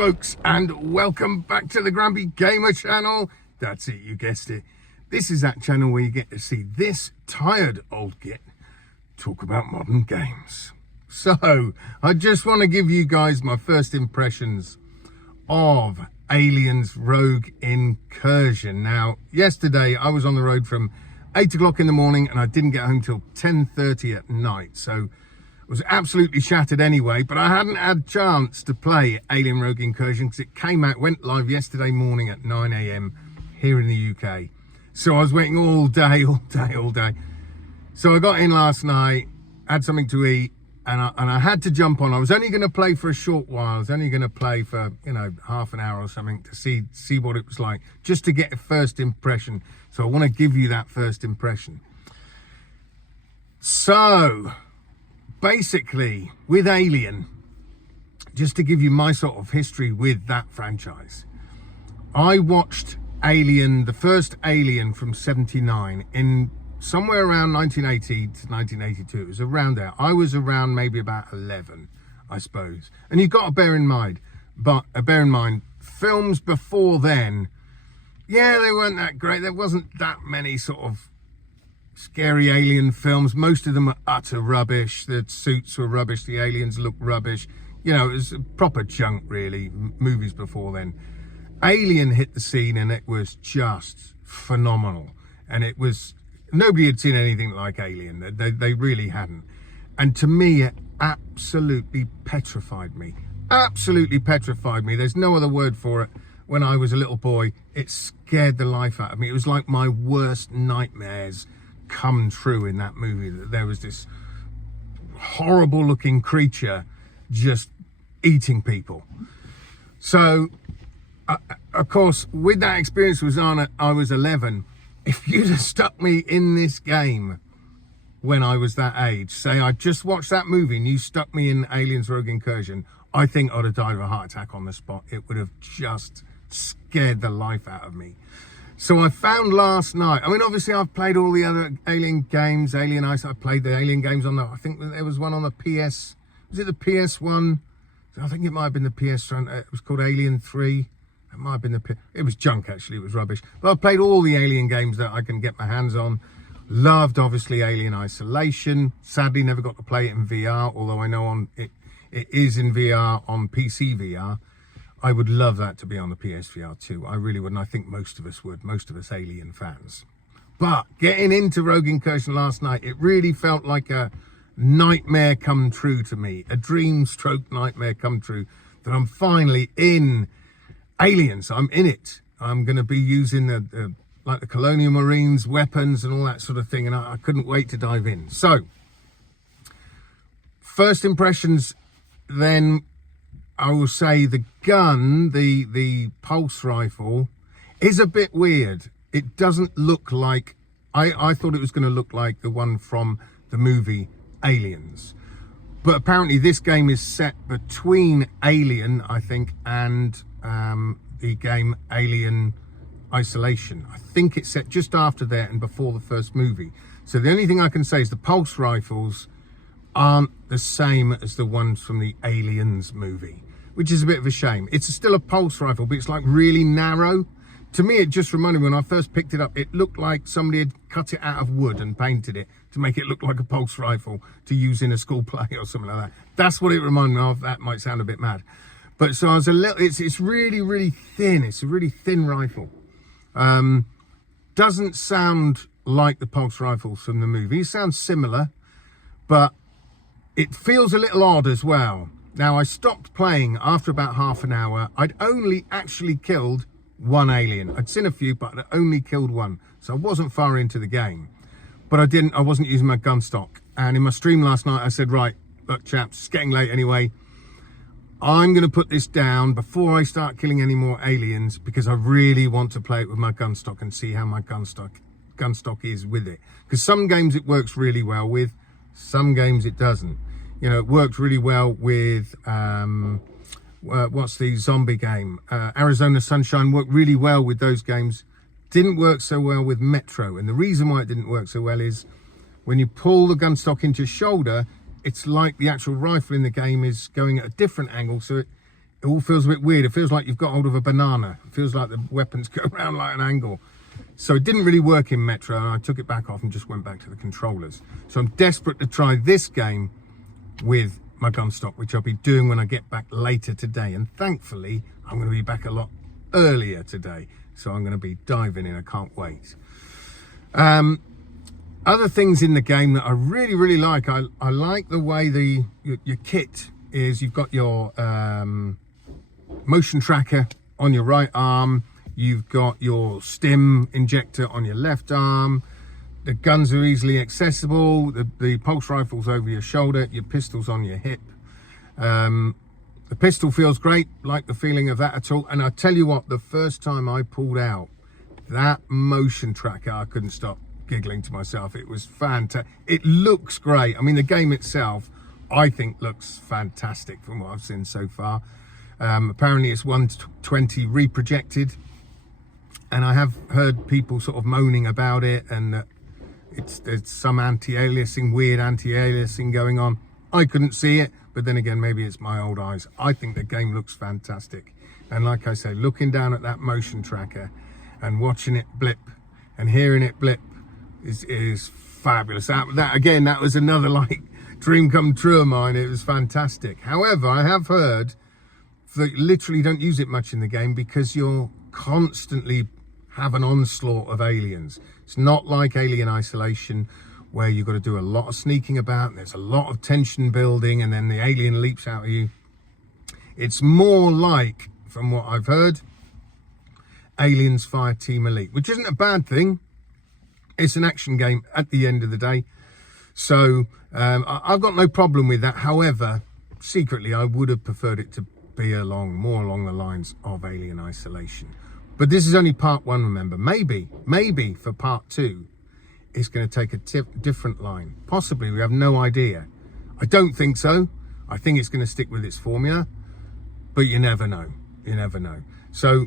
folks, and welcome back to the Grumpy Gamer channel. That's it, you guessed it. This is that channel where you get to see this tired old git talk about modern games. So I just want to give you guys my first impressions of Aliens Rogue Incursion. Now, yesterday I was on the road from 8 o'clock in the morning and I didn't get home till 10:30 at night, so was absolutely shattered anyway, but I hadn't had a chance to play Alien Rogue Incursion because it went live yesterday morning at 9 AM here in the UK. So I was waiting all day. So I got in last night, had something to eat, and I had to jump on. I was only going to play for a short while. I was only going to play for, half an hour or something to see what it was like, just to get a first impression. So I want to give you that first impression. So basically, with Alien, just to give you my sort of history with that franchise, I watched Alien, the first Alien from '79, in somewhere around 1980 to 1982. It was around there. I was around maybe about 11, I suppose. And you've got to bear in mind, films before then, yeah, they weren't that great. There wasn't that many sort of scary alien films. Most of them are utter rubbish. The suits were rubbish. The aliens looked rubbish. It was proper junk, really, movies before then. Alien hit the scene and it was just phenomenal. And it was, nobody had seen anything like Alien. They really hadn't. And to me, it absolutely petrified me. Absolutely petrified me. There's no other word for it. When I was a little boy, it scared the life out of me. It was like my worst nightmares come true in that movie, that there was this horrible looking creature just eating people. So of course, with that experience I was 11. If you'd have stuck me in this game when I was that age, say I just watched that movie and you stuck me in Aliens Rogue Incursion, I think I'd have died of a heart attack on the spot. It would have just scared the life out of me. So I found last night, obviously I've played all the other Alien games, Alien Ice, I played the Alien games on I think there was one on the PS, was it the PS1? I think it might have been the PS1, it was called Alien 3. It might have been it was junk actually, it was rubbish. But I've played all the Alien games that I can get my hands on. Loved, obviously, Alien Isolation. Sadly, never got to play it in VR, although I know it is in VR on PC VR. I would love that to be on the PSVR too. I really would, and I think most of us would, most of us Alien fans. But getting into Rogue Incursion last night, it really felt like a nightmare come true to me, a dream stroke nightmare come true, that I'm finally in Aliens. I'm in it. I'm going to be using the Colonial Marines weapons and all that sort of thing, and I couldn't wait to dive in. So, first impressions then, I will say the gun, the pulse rifle, is a bit weird. It doesn't look like, I thought it was going to look like the one from the movie Aliens. But apparently this game is set between Alien, I think, and the game Alien Isolation. I think it's set just after that and before the first movie. So the only thing I can say is the pulse rifles aren't the same as the ones from the Aliens movie, which is a bit of a shame. It's still a pulse rifle, but it's like really narrow. To me, it just reminded me, when I first picked it up, it looked like somebody had cut it out of wood and painted it to make it look like a pulse rifle to use in a school play or something like that. That's what it reminded me of. That might sound a bit mad. But so I was it's really, really thin. It's a really thin rifle. Doesn't sound like the pulse rifles from the movie. It sounds similar, but it feels a little odd as well. Now, I stopped playing after about half an hour. I'd only actually killed one alien. I'd seen a few, but I'd only killed one. So I wasn't far into the game. But I wasn't using my gun stock. And in my stream last night, I said, right, look, chaps, it's getting late anyway. I'm going to put this down before I start killing any more aliens, because I really want to play it with my gun stock and see how my gun stock is with it. Because some games it works really well with, some games it doesn't. It worked really well with, what's the zombie game? Arizona Sunshine worked really well with those games. Didn't work so well with Metro. And the reason why it didn't work so well is when you pull the gun stock into your shoulder, it's like the actual rifle in the game is going at a different angle. So it all feels a bit weird. It feels like you've got hold of a banana. It feels like the weapons go around like an angle. So it didn't really work in Metro, and I took it back off and just went back to the controllers. So I'm desperate to try this game with my gun stock, which I'll be doing when I get back later today. And thankfully, I'm going to be back a lot earlier today. So I'm going to be diving in. I can't wait. Other things in the game that I really, really like. I like the way your kit is. You've got your motion tracker on your right arm. You've got your stim injector on your left arm. The guns are easily accessible. The pulse rifle's over your shoulder. Your pistol's on your hip. The pistol feels great. Like the feeling of that at all. And I tell you what, the first time I pulled out that motion tracker, I couldn't stop giggling to myself. It was fantastic. It looks great. I mean, the game itself, I think, looks fantastic from what I've seen so far. Apparently it's 120 reprojected, and I have heard people sort of moaning about it, and there's some anti-aliasing, weird anti-aliasing going on. I couldn't see it, but then again, maybe it's my old eyes. I think the game looks fantastic, and like I say, looking down at that motion tracker and watching it blip and hearing it blip is fabulous. That again, that was another like dream come true of mine. It was fantastic. However, I have heard that you literally don't use it much in the game because you'll constantly have an onslaught of aliens. It's not like Alien Isolation, where you've got to do a lot of sneaking about, there's a lot of tension building, and then the alien leaps out at you. It's more like, from what I've heard, Aliens Fireteam Elite, which isn't a bad thing. It's an action game at the end of the day. So I've got no problem with that. However, secretly, I would have preferred it to be more along the lines of Alien Isolation. But this is only part one, remember. Maybe for part two, it's going to take a different line. Possibly, we have no idea. I don't think so. I think it's going to stick with its formula. But you never know. You never know. So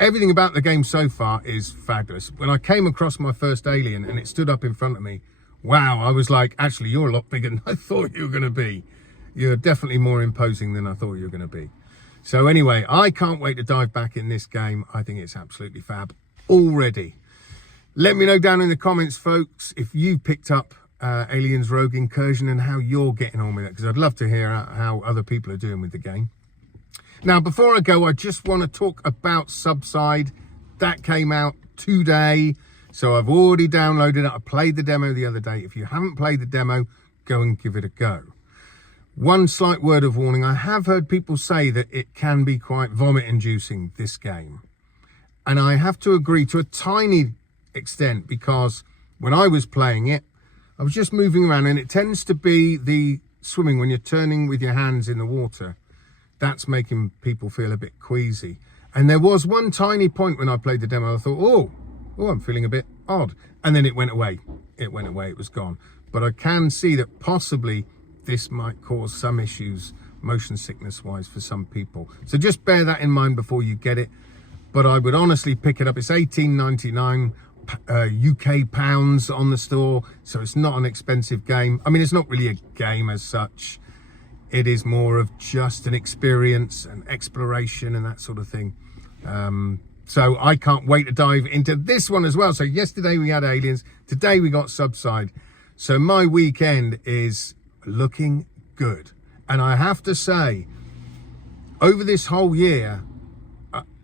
everything about the game so far is fabulous. When I came across my first alien and it stood up in front of me, wow, I was like, actually, you're a lot bigger than I thought you were going to be. You're definitely more imposing than I thought you were going to be. So anyway, I can't wait to dive back in this game. I think it's absolutely fab already. Let me know down in the comments, folks, if you've picked up Aliens Rogue Incursion and how you're getting on with it, because I'd love to hear how other people are doing with the game. Now, before I go, I just want to talk about Subside. That came out today, so I've already downloaded it. I played the demo the other day. If you haven't played the demo, go and give it a go. One slight word of warning, I have heard people say that it can be quite vomit-inducing, this game. And I have to agree to a tiny extent, because when I was playing it, I was just moving around, and it tends to be the swimming when you're turning with your hands in the water. That's making people feel a bit queasy. And there was one tiny point when I played the demo, I thought, oh, I'm feeling a bit odd. And then it went away. It went away, it was gone. But I can see that possibly this might cause some issues motion sickness wise for some people. So just bear that in mind before you get it. But I would honestly pick it up. It's $18.99 UK pounds on the store. So it's not an expensive game. I mean, it's not really a game as such. It is more of just an experience and exploration and that sort of thing. So I can't wait to dive into this one as well. So yesterday we had Aliens. Today we got Subside. So my weekend is looking good. And I have to say, over this whole year,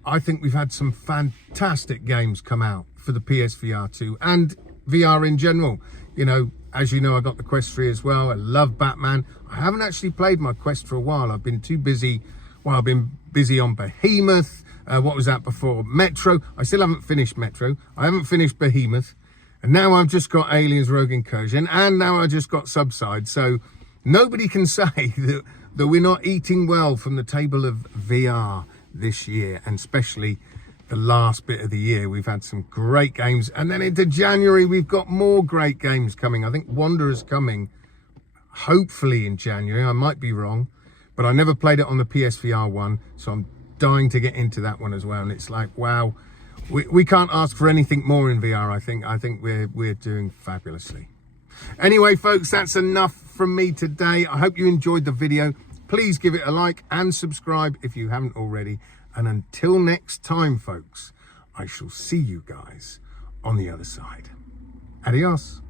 I think we've had some fantastic games come out for the PSVR 2 and VR in general. You know, as you know, I got the Quest 3 as well. I love Batman. I haven't actually played my Quest for a while. I've been too busy. Well, I've been busy on Behemoth. What was that before? Metro. I still haven't finished Metro. I haven't finished Behemoth. And now I've just got Aliens Rogue Incursion. And now I just got Subside. So nobody can say that we're not eating well from the table of VR this year. And especially the last bit of the year, we've had some great games. And then into January, we've got more great games coming. I think Wanderer's coming, hopefully in January. I might be wrong, but I never played it on the PSVR 1. So I'm dying to get into that one as well. And it's like, wow, we can't ask for anything more in VR. I think we're doing fabulously. Anyway, folks, that's enough from me today. I hope you enjoyed the video. Please give it a like and subscribe if you haven't already. And until next time, folks, I shall see you guys on the other side. Adios.